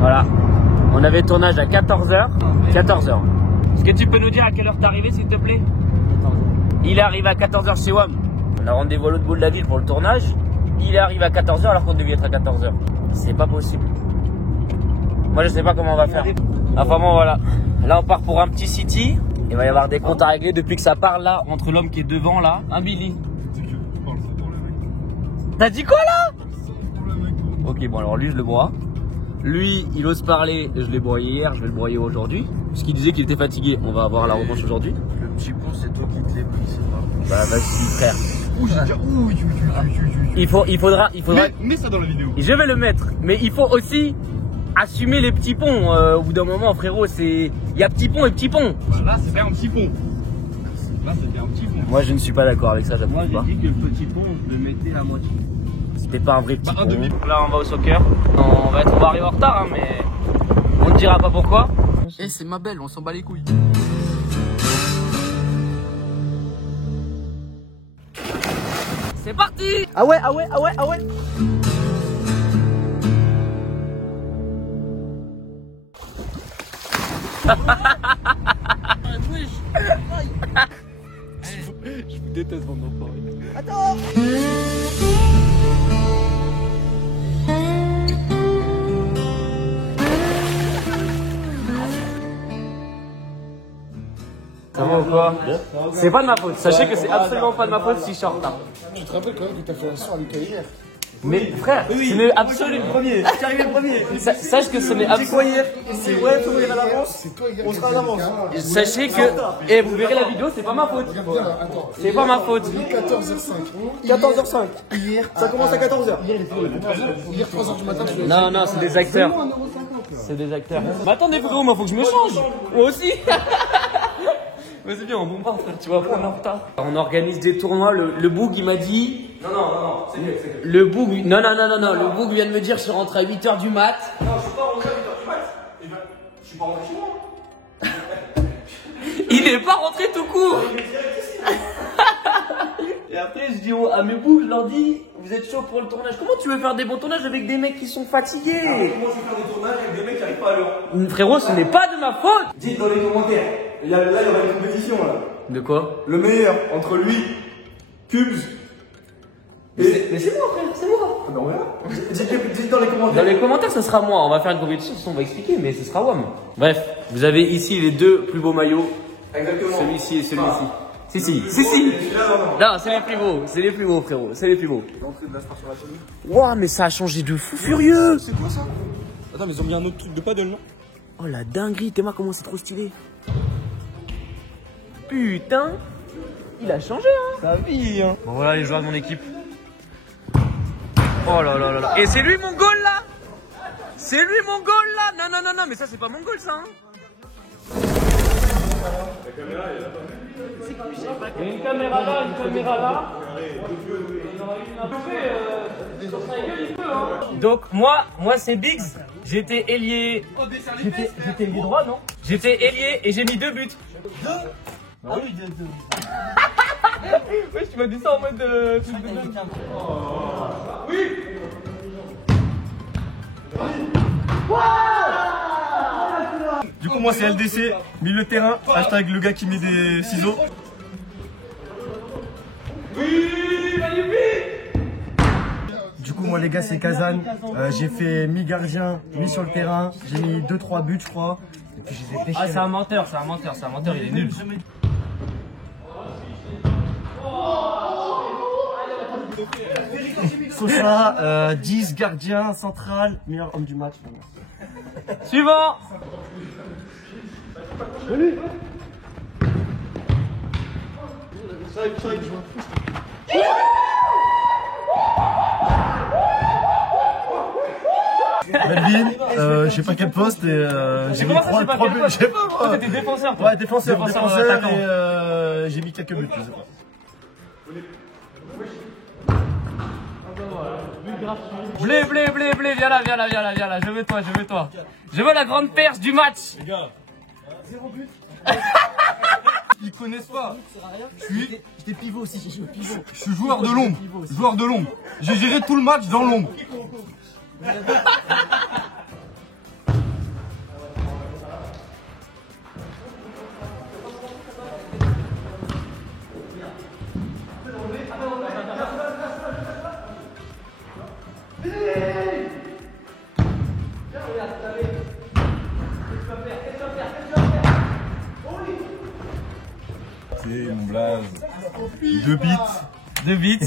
Voilà. On avait tournage à 14h. 14h. Est-ce que tu peux nous dire à quelle heure t'es arrivé, s'il te plaît? 14h. Il est arrivé à 14h chez WAM. On a rendez-vous à l'autre bout de la ville pour le tournage. Il est arrivé à 14h alors qu'on devait être à 14h. C'est pas possible. Moi, je sais pas comment on va faire. Enfin bon, voilà. Là, on part pour un petit city. Il va y avoir des comptes à régler depuis que ça parle là, entre l'homme qui est devant là. Hein, Billy? T'as dit quoi là? Ok, bon, alors lui, je le broie. Lui, il ose parler. Je l'ai broyé hier, je vais le broyer aujourd'hui. Parce qu'il disait qu'il était fatigué. On va avoir la revanche aujourd'hui. Le petit pont, c'est toi qui te l'es pris, c'est pas. Bah, vas-y, frère. Ouh, j'ai déjà. Ouh, Il faudra. Mets ça dans la vidéo. Je vais le mettre. Mais il faut aussi assumer les petits ponts. Au bout d'un moment, frérot, c'est. Il y a petit pont et petit pont. Bah là, c'était un petit pont. Là, c'était un petit pont. Moi, je ne suis pas d'accord avec ça, j'approuve pas. Moi, j'ai dit que le petit pont, je le mettais à moitié. C'était pas un vrai petit Bah, un pont. demi. Là, on va au soccer. On va arriver en retard, hein, mais on ne dira pas pourquoi. Eh, c'est ma belle, on s'en bat les couilles. C'est parti. Ah ouais, ah ouais, ah ouais, ah ouais. Je vous déteste, bande d'enfoirés. Attends. Ça va ou quoi? C'est pas de ma faute. Sachez que c'est absolument pas de ma faute si je suis en retard. Tu te rappelles quand même que t'as fait un son avec hier? Mais frère, ce n'est absolument premier. Tu es arrivé le premier. Sache que ce n'est absolument. C'est ouais, toi, il à l'avance. C'est toi, hier. On sera à l'avance. Sachez que, et vous verrez la vidéo, c'est pas ma faute. C'est pas ma faute. 14h05. 14h05. Hier. Ça commence à 14h. Hier, 3h du matin. Non, non, c'est des acteurs. C'est des acteurs. Mais attendez, frérot, moi faut que je me change. Moi aussi. Mais c'est bien, on bombarde, tu vois, on est en retard. On organise des tournois, le Boug il m'a dit. Non, c'est mieux. Le Boug, non, le Boug vient de me dire je suis rentré à 8h du mat. Non, je suis pas rentré à 8h du mat. Je suis pas rentré chez moi. Il n'est pas rentré tout court. Et après, je dis à mes Bougs, je leur dis, vous êtes chaud pour le tournage. Comment tu veux faire des bons tournages avec des mecs qui sont fatigués? Comment je vais faire des tournages avec des mecs qui n'arrivent pas à l'heure? Frérot, ce n'est pas de ma faute. Dites dans les commentaires. Là, il y aura une compétition là. De quoi? Le meilleur entre lui, Cubes. Mais c'est moi, frère, c'est moi. Ben on verra. Dites dans les commentaires. Dans les commentaires, ce sera moi. On va faire une compétition, on va expliquer, mais ce sera WAM. Bref, vous avez ici les deux plus beaux maillots. Exactement. Celui-ci et celui-ci. Si. Non, c'est les plus beaux. C'est les plus beaux, frérot. C'est les plus beaux. L'entrée de la star sur la chaîne. Waouh, mais ça a changé de fou furieux. C'est quoi ça? Attends, mais ils ont mis un autre truc de paddle, non? Oh la dinguerie, t'es moi comment c'est trop stylé. Putain, il a changé, hein. Sa vie, hein. Bon voilà les joueurs de mon équipe. Oh là là là là. Et c'est lui mon goal là. C'est lui mon goal là. Non, mais ça c'est pas mon goal ça, hein. Il y a une caméra là, une caméra là. Donc moi c'est Biggs. J'étais ailier. J'étais ailier droit, non? J'étais ailier et j'ai mis 2 buts. Ah oui, deux. Ouais, tu m'as dit ça en mode Oui. Du coup, moi c'est LDC, milieu de terrain, hashtag le gars qui met des ciseaux. Oui, magnifique. Du coup, moi, les gars, c'est Kazan. J'ai fait mi-gardien, mi sur le terrain. J'ai mis 2-3 buts, je crois. Et puis, je les ai Ah, déchirés. c'est un menteur, il est nul. Sosa, 10, gardien, central, meilleur homme du match. Suivant. Melvin, je sais pas quel poste et j'ai mis 3 buts. Je sais pas, moi. T'étais défenseur, toi. Ouais, défenseur attaquant. et j'ai mis quelques buts, je sais pas. Blé, viens là, je veux toi. Je veux la grande perche du match. Les gars, 0 but. Ils connaissent pas. J'étais pivot aussi, j'ai joué pivot. Je suis joueur de l'ombre. J'ai géré tout le match dans l'ombre. C'est mon blaze. 2 bits. 2 bits.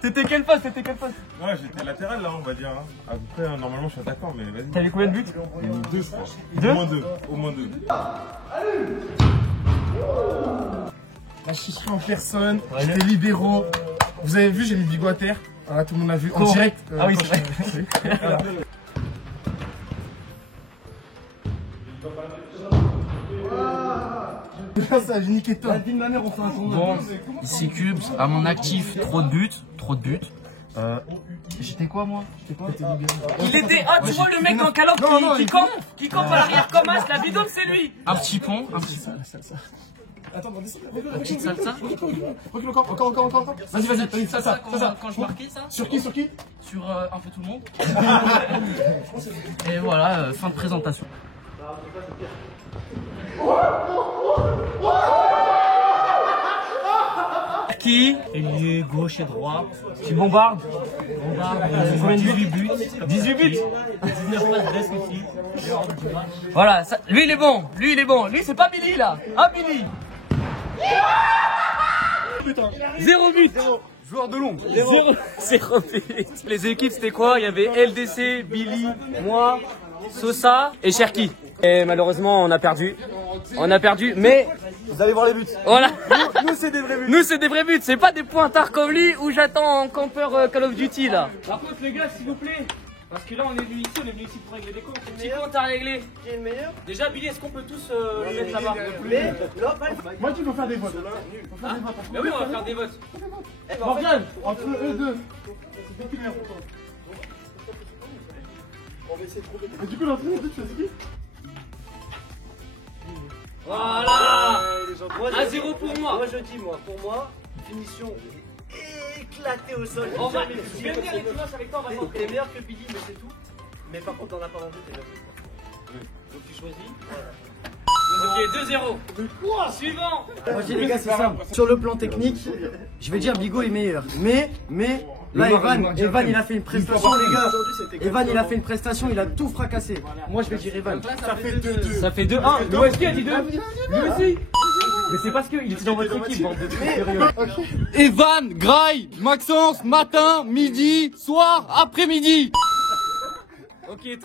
T'étais quel poste? Ouais, j'étais latéral là, on va dire. Hein. À peu près, hein, normalement, je suis attaquant, mais vas-y. T'as eu combien de buts? 2, je crois. 2? Au moins 2. Là, je suis en personne, j'étais libéraux. Vous avez vu, j'ai mis Bigot à terre. Voilà, tout le monde a vu en direct. Ah oui, c'est vrai. Voilà. Ça a niqué toi. Bon, ici Cubes, à mon actif, trop de buts. J'étais quoi moi? Il était. Oh, tu vois le mec en calotte qui campe à l'arrière comme as, la bidon, c'est lui. Un petit pont, Attends, descends. une petite salsa. Recule encore. Vas-y, ça. Quand je marquais ça? Sur qui? Sur un peu tout le monde. Et voilà, fin de présentation. Qui? Ailier gauche et droit. Tu bombardes? Combien de 18 buts. 18 buts. 19 passes d'ess aussi. Voilà, ça, lui il est bon. Lui c'est pas Billy là. Ah Billy. 0 but. Joueur de l'ombre. 0 but. Les équipes c'était quoi? Il y avait LDC, Billy, moi, Sosa et Cherki. Et malheureusement on a perdu. Mais Vous allez voir les buts. voilà. Nous, c'est des vrais buts. Nous c'est des vrais buts, c'est pas des pointards comme lui où j'attends en campeur Call of Duty là. Par contre les gars s'il vous plaît, parce que là on est venu ici pour régler des comptes. Petit compte à régler. Qui est le meilleur? Déjà Billy, est-ce qu'on peut tous le mettre là-bas? Mais là, Moi, tu peux faire des votes. Mais oui, on va faire des votes. Morgane, entre eux deux. C'est qui le meilleur pour toi? on va essayer de trouver des. Et du coup, l'entraîneur, tu choisis qui? Voilà. les gens. 1-0 pour moi. Moi je dis, pour moi, finition éclatée au sol. On va, Jamais je vais venir les dimanches avec toi, on va s'entraîner. T'es meilleur que Billy, mais c'est tout. Mais par contre, dans la parole, t'es meilleur que moi. Donc tu choisis. Ok, 2-0. Suivant. Moi je dis les gars c'est simple. Sur le plan technique, je vais dire Bigot est meilleur. Mais là Evan il a fait une prestation les gars. Evan il a fait une prestation, il a tout fracassé. Moi je vais dire Evan. Ça fait 2-1. Lui aussi a dit 2. Lui aussi. Mais c'est parce qu'il était dans votre équipe, bande de sérieux. Evan, Graille, Maxence, matin, midi, soir, après-midi. Ok, 3-2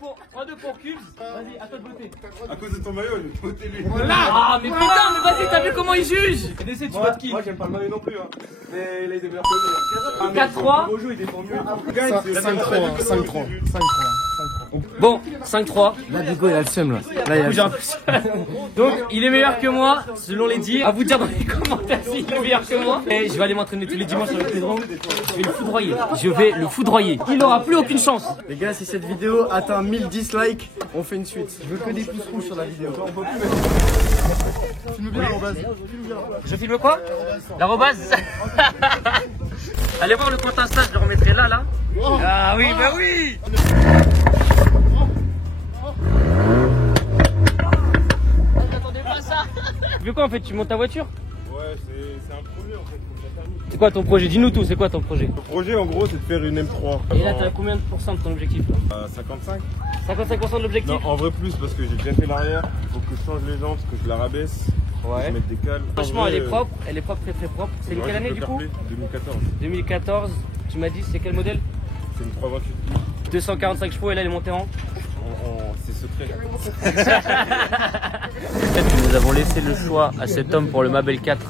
pour Cubes. Vas-y, à toi de voter. À cause de ton maillot, il faut voter lui. Ah, mais putain, mais vas-y, t'as vu comment il juge? LDC, tu votes qui? Moi, j'aime pas le maillot non plus. Hein. Mais là, il est meilleur que lui. 4-3. Beau jeu, il défend mieux. 5-3. Bon, 5-3. Là Bigot il a le seum là. Là il a le seum. Donc, il est meilleur que moi, selon les dires. À vous dire dans les commentaires s'il est meilleur que moi. Et je vais aller m'entraîner tous les dimanches avec les drones. Je vais le foudroyer. Il n'aura plus aucune chance. Les gars si cette vidéo atteint 1000 dislikes, on fait une suite. Je veux que des pouces rouges sur la vidéo. Filme bien l'arrobase. Je filme quoi? L'arrobase. Allez voir le compte Insta, je le remettrai là. Ah oui, bah oui. J'attendais pas ça. Tu veux quoi en fait? Tu montes ta voiture? Ouais, c'est un projet en fait. C'est quoi ton projet? Dis-nous tout, c'est quoi ton projet? Le projet en gros, c'est de faire une M3. Et là, t'as combien de pourcents de ton objectif là? 55. 55% de l'objectif? Non, en vrai plus parce que j'ai déjà fait l'arrière. Il faut que je change les jantes, que je la rabaisse. Ouais. Que je mette des cales. Franchement, En vrai, elle est propre, très propre. C'est ouais, quelle année du coup? 2014. 2014. Tu m'as dit, c'est quel modèle? C'est une 328. 245 chevaux et là, elle est montée en. C'est secret là. Nous avons laissé le choix à cet homme pour le Mabel 4.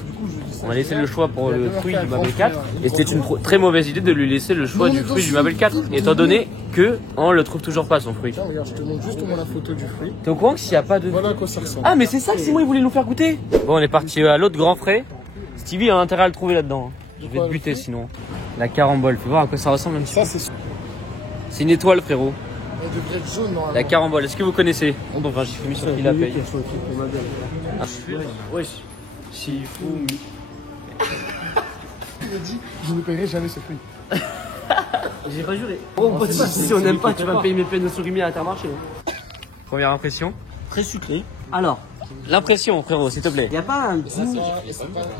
On a laissé le choix pour le fruit du Mabel 4 et c'était une très mauvaise idée de lui laisser le choix du fruit du Mabel 4 étant donné que on le trouve toujours pas son fruit. Tiens, regarde, je te montre justement la photo du fruit. T'es au courant que s'il n'y a pas de... Voilà à quoi ça ressemble. Ah mais c'est ça que Simon il voulait nous faire goûter. Bon on est parti à l'autre grand frais. Stevie a intérêt à le trouver là-dedans. Je vais te buter sinon. La carambole, fais voir à quoi ça ressemble un petit peu. Ça c'est C'est une étoile frérot. Elle devrait être jaune normalement. La carambole, est-ce que vous connaissez? Bon enfin j'ai fait mission qu'il la paye. Wesh. Shifumi. Il a dit, je ne paierai jamais ce fruit. J'ai pas juré. Oh si on n'aime pas, tu vas payer mes peines de surimi à Intermarché. Première impression? Très sucré. Alors, L'impression frérot s'il te plaît. il n'y a pas un goût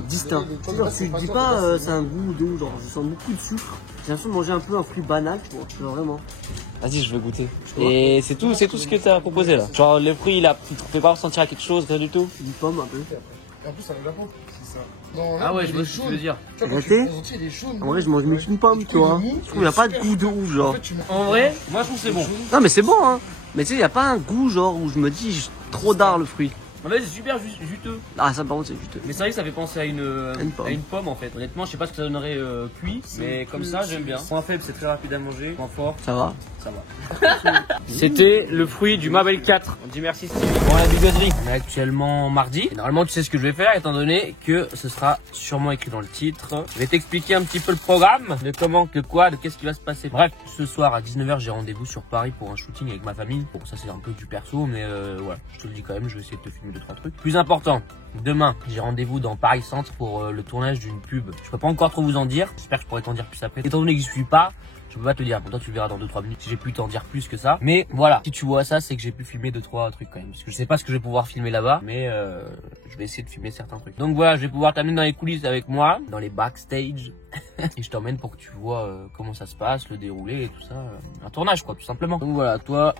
distinct. C'est-à-dire, tu dis pas c'est un goût d'eau, genre je sens beaucoup de sucre. J'ai l'impression de manger un peu un fruit banal, genre vraiment. Vas-y, je veux goûter. Et c'est tout ce que t'as proposé là. Genre le fruit, il te fait pas ressentir à quelque chose, rien du tout. Une pomme un peu. En plus, ça a la peau, c'est ça. Non, ah ouais, je vois ce que tu veux dire. En vrai, je mange une pomme, tu vois. Je trouve qu'il n'y a pas de goût de ouf, genre. En vrai, moi je trouve que c'est bon. Non, mais c'est bon, hein. Mais tu sais, il n'y a pas un goût, genre, où je me dis trop d'art le fruit. En fait, c'est super juteux. Ah, ça par contre, c'est juteux. Mais c'est vrai que ça fait penser à une pomme en fait. Honnêtement, je sais pas ce que ça donnerait cuit, mais comme ça, j'aime bien. Point faible, c'est très rapide à manger. Point fort, ça va. Ça va. C'était le fruit du Mabel 4. On dit merci Steve pour la bigotterie. On est actuellement mardi. Et normalement, tu sais ce que je vais faire étant donné que ce sera sûrement écrit dans le titre. Je vais t'expliquer un petit peu le programme de comment, de quoi, de qu'est-ce qui va se passer. Bref, ce soir à 19h, j'ai rendez-vous sur Paris pour un shooting avec ma famille. Bon, ça c'est un peu du perso, mais voilà, je te le dis quand même, je vais essayer de te filmer 2-3 trucs. Plus important, demain, j'ai rendez-vous dans Paris Centre pour le tournage d'une pub. Je peux pas encore trop vous en dire. J'espère que je pourrai t'en dire plus après. Étant donné que je suis pas, je peux pas te dire. Bon, toi, tu le verras dans 2-3 minutes si j'ai pu t'en dire plus que ça. Mais voilà, si tu vois ça, c'est que j'ai pu filmer 2-3 trucs quand même. Parce que je sais pas ce que je vais pouvoir filmer là-bas, mais je vais essayer de filmer certains trucs. Donc voilà, je vais pouvoir t'amener dans les coulisses avec moi, dans les backstage. Et je t'emmène pour que tu vois comment ça se passe, le déroulé et tout ça. Un tournage quoi, tout simplement. Donc voilà, toi,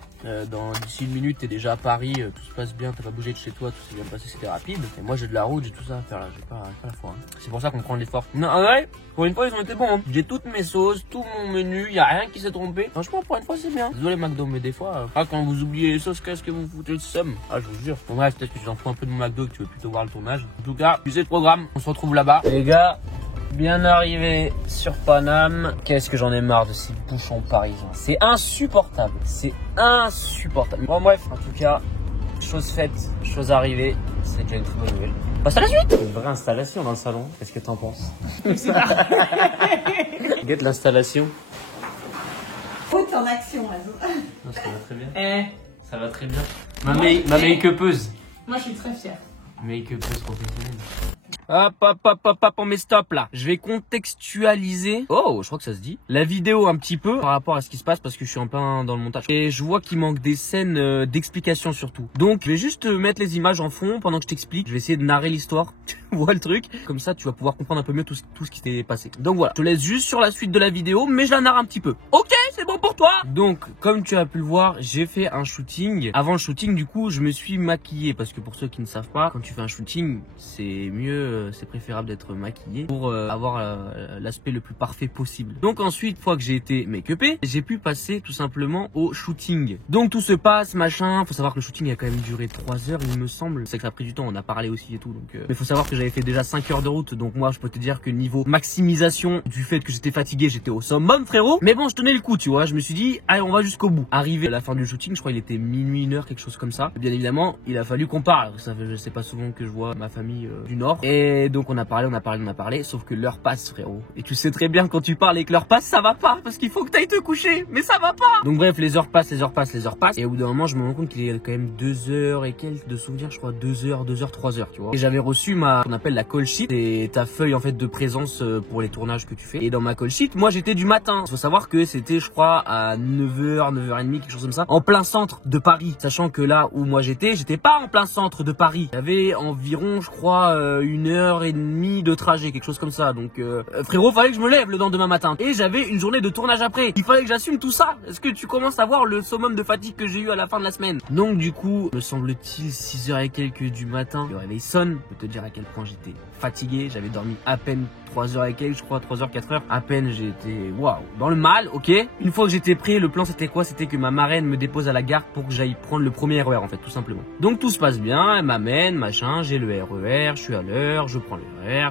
d'ici une minute, t'es déjà à Paris, tout se passe bien, t'as pas bougé de chez toi, tout s'est bien passé, c'était rapide. Et moi j'ai de la route, j'ai tout ça à faire là, j'ai pas la foi. Hein. C'est pour ça qu'on prend l'effort. Non, ouais, pour une fois ils ont été bons. Hein. J'ai toutes mes sauces, tout mon menu, y a rien qui s'est trompé. Franchement, pour une fois c'est bien. Désolé McDo, mais des fois, quand vous oubliez les sauces, qu'est-ce que vous foutez le seum? Ah, je vous jure. Bon bref, peut-être que tu t'en fous un peu de mon McDo, que tu veux plutôt voir le tournage. En tout cas, tu sais le programme, on se retrouve là-bas. Les gars, bien arrivé sur Paname. Qu'est-ce que j'en ai marre de ces bouchons parisiens. C'est insupportable. C'est insupportable. Bon bref, en tout cas, chose faite, chose arrivée. C'est déjà une très bonne nouvelle. On passe à la suite. Une vraie installation dans le salon. Qu'est-ce que t'en penses? Guette l'installation. Haute en action, Ado. Ça va très bien. Ça va très bien. Ma make-upeuse. Moi, je suis très fière. Make-upeuse professionnelle. Hop, on met stop là. Je vais contextualiser. Oh, je crois que ça se dit. La vidéo un petit peu par rapport à ce qui se passe parce que je suis en plein dans le montage. Et je vois qu'il manque des scènes d'explication surtout. Donc, je vais juste mettre les images en fond pendant que je t'explique. Je vais essayer de narrer l'histoire. Tu vois le truc. Comme ça, tu vas pouvoir comprendre un peu mieux tout ce qui t'est passé. Donc voilà. Je te laisse juste sur la suite de la vidéo, mais je la narre un petit peu. Ok, c'est bon pour toi? Donc, comme tu as pu le voir, j'ai fait un shooting. Avant le shooting, du coup, je me suis maquillé parce que pour ceux qui ne savent pas, quand tu fais un shooting, c'est mieux. C'est préférable d'être maquillé pour avoir l'aspect le plus parfait possible. Donc ensuite, une fois que j'ai été make-upé, j'ai pu passer tout simplement au shooting. Donc tout se passe, machin. Faut savoir que le shooting a quand même duré 3 heures, il me semble. C'est que ça a pris du temps, on a parlé aussi et tout. Donc, mais faut savoir que j'avais fait déjà 5 heures de route. Donc moi, je peux te dire que niveau maximisation du fait que j'étais fatigué, j'étais au summum, frérot. Mais bon, je tenais le coup, tu vois. Je me suis dit, allez, on va jusqu'au bout. Arrivé à la fin du shooting, je crois qu'il était minuit, 1h, quelque chose comme ça. Bien évidemment, il a fallu qu'on parle. Ça fait, je sais pas souvent que je vois ma famille du Nord. Et donc on a parlé, sauf que l'heure passe, frérot. Et tu sais très bien quand tu parles et que l'heure passe, ça va pas, parce qu'il faut que t'ailles te coucher, mais ça va pas. Donc bref, les heures passent. Et au bout d'un moment, je me rends compte qu'il y a quand même 2 heures et quelques de souvenirs, je crois 2 heures, 3 heures, tu vois. Et j'avais reçu qu'on appelle la call sheet, c'est ta feuille en fait de présence pour les tournages que tu fais. Et dans ma call sheet, moi j'étais du matin. Il faut savoir que c'était, je crois, à 9h, 9h30, quelque chose comme ça, en plein centre de Paris. Sachant que là où moi j'étais pas en plein centre de Paris. Il y avait environ, je crois, 1h30 de trajet, quelque chose comme ça. Donc frérot, fallait que je me lève le lendemain matin. Et j'avais une journée de tournage après. Il fallait que j'assume tout ça. Est-ce que tu commences à voir le summum de fatigue que j'ai eu à la fin de la semaine? Donc du coup, me semble-t-il 6h et quelques du matin, le réveil sonne. Je peux te dire à quel point j'étais fatigué. J'avais dormi à peine 3h et quelques, je crois 3h, 4h. À peine, j'étais waouh, dans le mal, ok. Une fois que j'étais prêt, le plan c'était quoi? C'était que ma marraine me dépose à la gare pour que j'aille prendre le premier RER en fait, tout simplement. Donc tout se passe bien, elle m'amène, machin, j'ai le RER, je suis à l'heure, je prends le RER.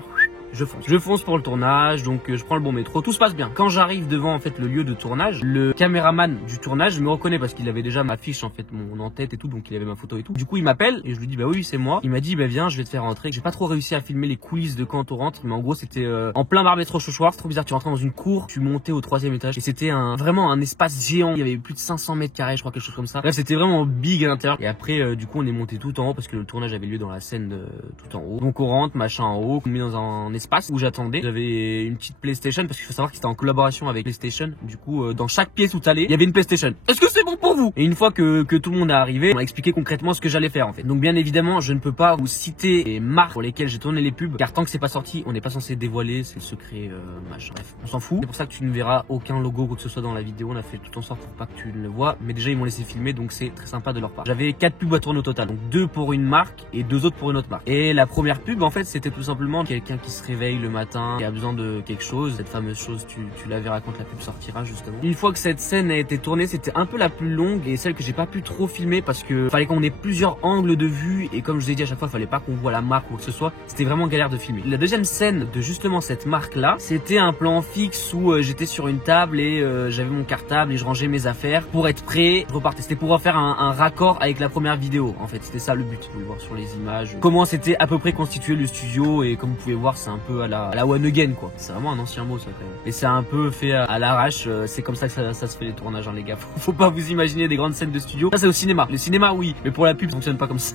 Je fonce pour le tournage, donc je prends le bon métro, tout se passe bien. Quand j'arrive devant en fait le lieu de tournage, le caméraman du tournage me reconnaît parce qu'il avait déjà ma fiche en fait, mon en-tête et tout, donc il avait ma photo et tout. Du coup il m'appelle et je lui dis bah oui c'est moi. Il m'a dit bah viens, je vais te faire rentrer. J'ai pas trop réussi à filmer les coulisses de quand on rentre, mais en gros c'était en plein bar métro Chauchoir, c'est trop bizarre. Tu rentrais dans une cour, tu montais au 3e étage et c'était vraiment un espace géant. Il y avait plus de 500 mètres carrés, je crois, quelque chose comme ça. Bref, c'était vraiment big à l'intérieur. Et après du coup on est monté tout en haut parce que le tournage avait lieu dans la scène tout en haut. Donc on rentre, machin en haut, on met dans un espace où j'attendais. J'avais une petite PlayStation parce qu'il faut savoir que c'était en collaboration avec PlayStation. Du coup, dans chaque pièce où t'allais, il y avait une PlayStation. Est-ce que c'est bon pour vous? Et une fois que tout le monde est arrivé, on m'a expliqué concrètement ce que j'allais faire en fait. Donc bien évidemment, je ne peux pas vous citer les marques pour lesquelles j'ai tourné les pubs, car tant que c'est pas sorti, on n'est pas censé dévoiler, c'est le secret, machin. Bref, on s'en fout. C'est pour ça que tu ne verras aucun logo ou quoi que ce soit dans la vidéo. On a fait tout en sorte pour pas que tu ne le vois, mais déjà ils m'ont laissé filmer, donc c'est très sympa de leur part. J'avais 4 pubs à tourner au total, donc 2 pour une marque et 2 autres pour une autre marque. Et la première pub, en fait, c'était tout simplement quelqu'un qui se réveille le matin, qui a besoin de quelque chose. Cette fameuse chose, tu la verras quand la pub sortira justement. Une fois que cette scène a été tournée, c'était un peu la plus longue et celle que j'ai pas pu trop filmer parce que fallait qu'on ait plusieurs angles de vue et comme je vous ai dit à chaque fois, fallait pas qu'on voit la marque ou quoi que ce soit. C'était vraiment galère de filmer. La deuxième scène de justement cette marque là, c'était un plan fixe où j'étais sur une table et j'avais mon cartable et je rangeais mes affaires pour être prêt. Je repartais. C'était pour refaire un raccord avec la première vidéo. En fait, c'était ça le but. Vous pouvez voir sur les images comment c'était à peu près constitué le studio et comme vous pouvez voir, c'est un peu à la one again quoi. C'est vraiment un ancien mot ça quand même. Et c'est un peu fait à l'arrache. C'est comme ça que ça se fait les tournages, hein, les gars. Faut pas vous imaginer des grandes scènes de studio. Ça c'est au cinéma. Le cinéma oui, mais pour la pub ça fonctionne pas comme ça.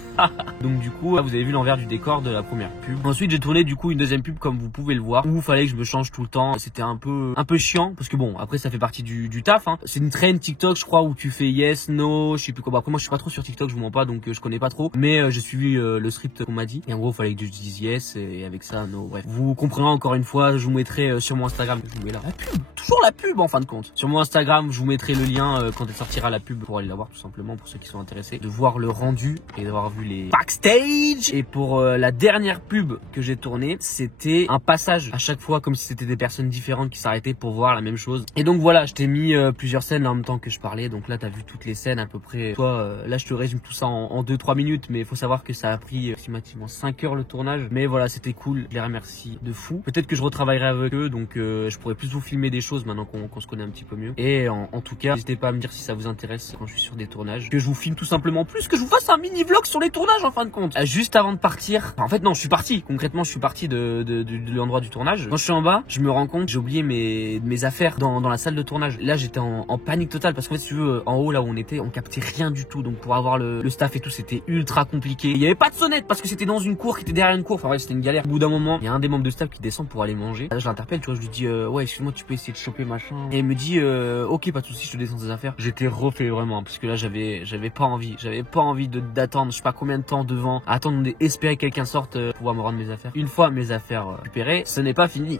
Donc du coup, là, vous avez vu l'envers du décor de la première pub. Ensuite, j'ai tourné du coup une deuxième pub comme vous pouvez le voir où il fallait que je me change tout le temps. C'était un peu chiant parce que bon, après ça fait partie du taf. Hein. C'est une trend TikTok, je crois, où tu fais yes, no, je sais plus quoi. Après moi je suis pas trop sur TikTok, je vous mens pas, donc je connais pas trop. Mais j'ai suivi le script qu'on m'a dit. Et en gros, il fallait que je dise yes et avec ça no. Bref, vous comprendrez encore une fois. Je vous mettrai sur mon Instagram. Je vous mets là la pub, toujours la pub en fin de compte. Sur mon Instagram, je vous mettrai le lien quand elle sortira la pub pour aller la voir tout simplement pour ceux qui sont intéressés de voir le rendu et d'avoir vu les backstage. Et pour la dernière pub que j'ai tournée, c'était un passage à chaque fois comme si c'était des personnes différentes qui s'arrêtaient pour voir la même chose. Et donc voilà, je t'ai mis plusieurs scènes en même temps que je parlais. Donc là, t'as vu toutes les scènes à peu près. Toi, là, je te résume tout ça en 2-3 minutes, mais il faut savoir que ça a pris approximativement 5 heures le tournage. Mais voilà, c'était cool. Je les remercie de fou. Peut-être que je retravaillerai avec eux, donc je pourrais plus vous filmer des choses maintenant qu'on se connaît un petit peu mieux. Et en tout cas, n'hésitez pas à me dire si ça vous intéresse quand je suis sur des tournages, que je vous filme tout simplement plus, que je vous fasse un mini vlog sur les tournages en fin de compte. Juste avant de partir, en fait non, je suis parti. Concrètement, je suis parti de l'endroit du tournage. Quand je suis en bas, je me rends compte que j'ai oublié mes affaires dans la salle de tournage. Là, j'étais en panique totale parce qu'en fait, si tu veux, en haut là où on était, on captait rien du tout. Donc pour avoir le staff et tout, c'était ultra compliqué. Il y avait pas de sonnette parce que c'était dans une cour qui était derrière une cour. Enfin ouais, c'était une galère. Au bout d'un moment, il y a un des membres de staff qui descend pour aller manger. Là, je l'interpelle, tu vois, je lui dis ouais, excuse-moi, tu peux essayer de choper machin. Et il me dit ok, pas de soucis, je te descends tes affaires. J'étais refait vraiment parce que là, j'avais pas envie d'attendre je sais pas combien de temps devant, attendre espérer que quelqu'un sorte pour pouvoir me rendre mes affaires. Une fois mes affaires récupérées, ce n'est pas fini.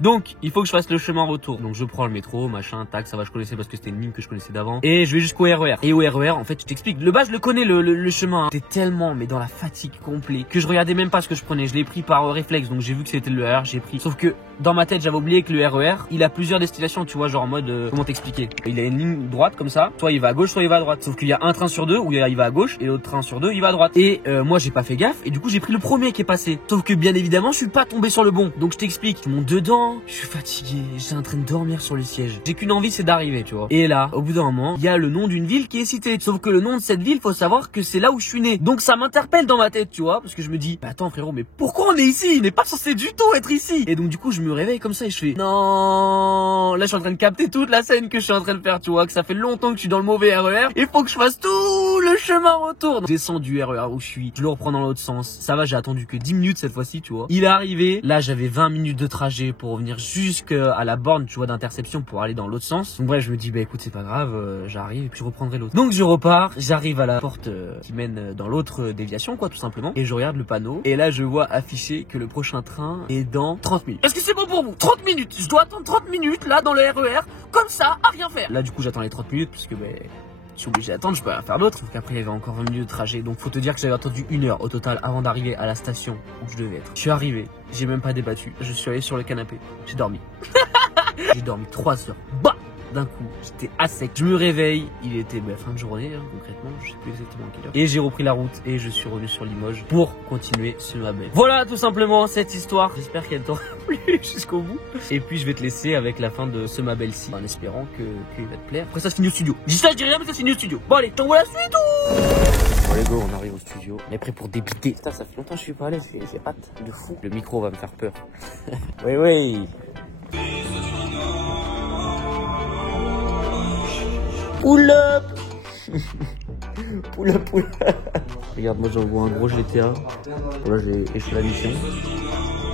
Donc il faut que je fasse le chemin retour. Donc je prends le métro, machin, tac, ça va, je connaissais parce que c'était une ligne que je connaissais d'avant. Et je vais jusqu'au RER. Et au RER, en fait, je t'explique. Le bas, je le connais le chemin. Hein. J'étais tellement, mais dans la fatigue complète, que je regardais même pas ce que je prenais. Je l'ai pris par réflexe. Donc j'ai vu que c'était le RER, j'ai pris. Sauf que dans ma tête, j'avais oublié que le RER, il a plusieurs destinations, tu vois, genre en mode comment t'expliquer. Il a une ligne droite comme ça. Soit il va à gauche, soit il va à droite. Sauf qu'il y a un train sur deux où il va à gauche et l'autre train sur deux, il va à droite. Et moi, j'ai pas fait gaffe. Et du coup, j'ai pris le premier qui est passé. Sauf que bien évidemment, je suis pas tombé sur le bon. Donc je t'explique. Mon dedans, je suis fatigué. J'étais en train de dormir sur le siège. J'ai qu'une envie, c'est d'arriver, tu vois. Et là, au bout d'un moment, il y a le nom d'une ville qui est cité. Sauf que le nom de cette ville, faut savoir que c'est là où je suis né. Donc ça m'interpelle dans ma tête, tu vois, parce que je me dis, bah attends frérot, mais pourquoi on est ici? Il n'est pas censé du tout être ici. Et donc du coup, je me réveille comme ça et je fais, non. Là, je suis en train de capter toute la scène que je suis en train de faire, tu vois, que ça fait longtemps que je suis dans le mauvais RER. Il faut que je fasse tout le chemin retour. Je descends du RER où je suis, je le reprends dans l'autre sens. Ça va, j'ai attendu que 10 minutes cette fois-ci, tu vois. Il est arrivé. Là, j'avais 20 minutes de trajet pour revenir jusqu'à la borne, tu vois, d'interception pour aller dans l'autre sens. Donc bref, je me dis, bah écoute, c'est pas grave, j'arrive et puis je reprendrai l'autre. Donc je repars, j'arrive à la porte qui mène dans l'autre déviation, quoi, tout simplement. Et je regarde le panneau. Et là, je vois affiché que le prochain train est dans 30 minutes. Est-ce que c'est bon pour vous? 30 minutes. Je dois attendre 30 minutes, là, dans le RER, comme ça, à rien faire. Là, du coup, j'attends les 30 minutes, puisque, bah, je suis obligé d'attendre, je peux rien faire d'autre. Donc après, il y avait encore 20 minutes de trajet. Donc, faut te dire que j'avais attendu 1 heure au total avant d'arriver à la station où je devais être. Je suis arrivé, j'ai même pas débattu. Je suis allé sur le canapé. J'ai dormi. J'ai dormi 3 heures. Bah! D'un coup, j'étais à sec. Je me réveille, il était fin de journée, hein, concrètement, je sais plus exactement à quelle heure. Et j'ai repris la route et je suis revenu sur Limoges pour continuer ce Mabel. Voilà tout simplement cette histoire. J'espère qu'elle t'aura plu jusqu'au bout. Et puis je vais te laisser avec la fin de ce Mabel-ci, en espérant qu'il va te plaire. Après ça se finit au studio. Je dis ça, je dis rien, mais ça se finit au studio. Bon allez, t'envoies la suite ou... Bon les gars, on arrive au studio. On est prêt pour débiter. Putain, ça fait longtemps que je suis pas allé, j'ai hâte de fou. Le micro va me faire peur. Oui, oui. Pull up. Pull up, pull up. Regarde, moi j'envoie un gros GTA. Voilà, j'ai échoué la mission.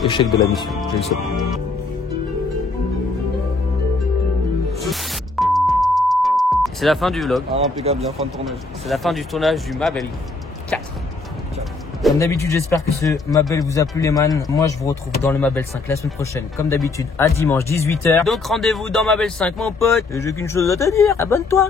Échec de la mission, je le sais. C'est la fin du vlog. Ah, impeccable, bien fin de tournage. C'est la fin du tournage du Mabel 4. Comme d'habitude, j'espère que ce Mabel vous a plu les man. Moi, je vous retrouve dans le Mabel 5 la semaine prochaine, comme d'habitude, à dimanche 18 h. Donc rendez-vous dans Mabel 5 mon pote. Et j'ai qu'une chose à te dire, abonne-toi.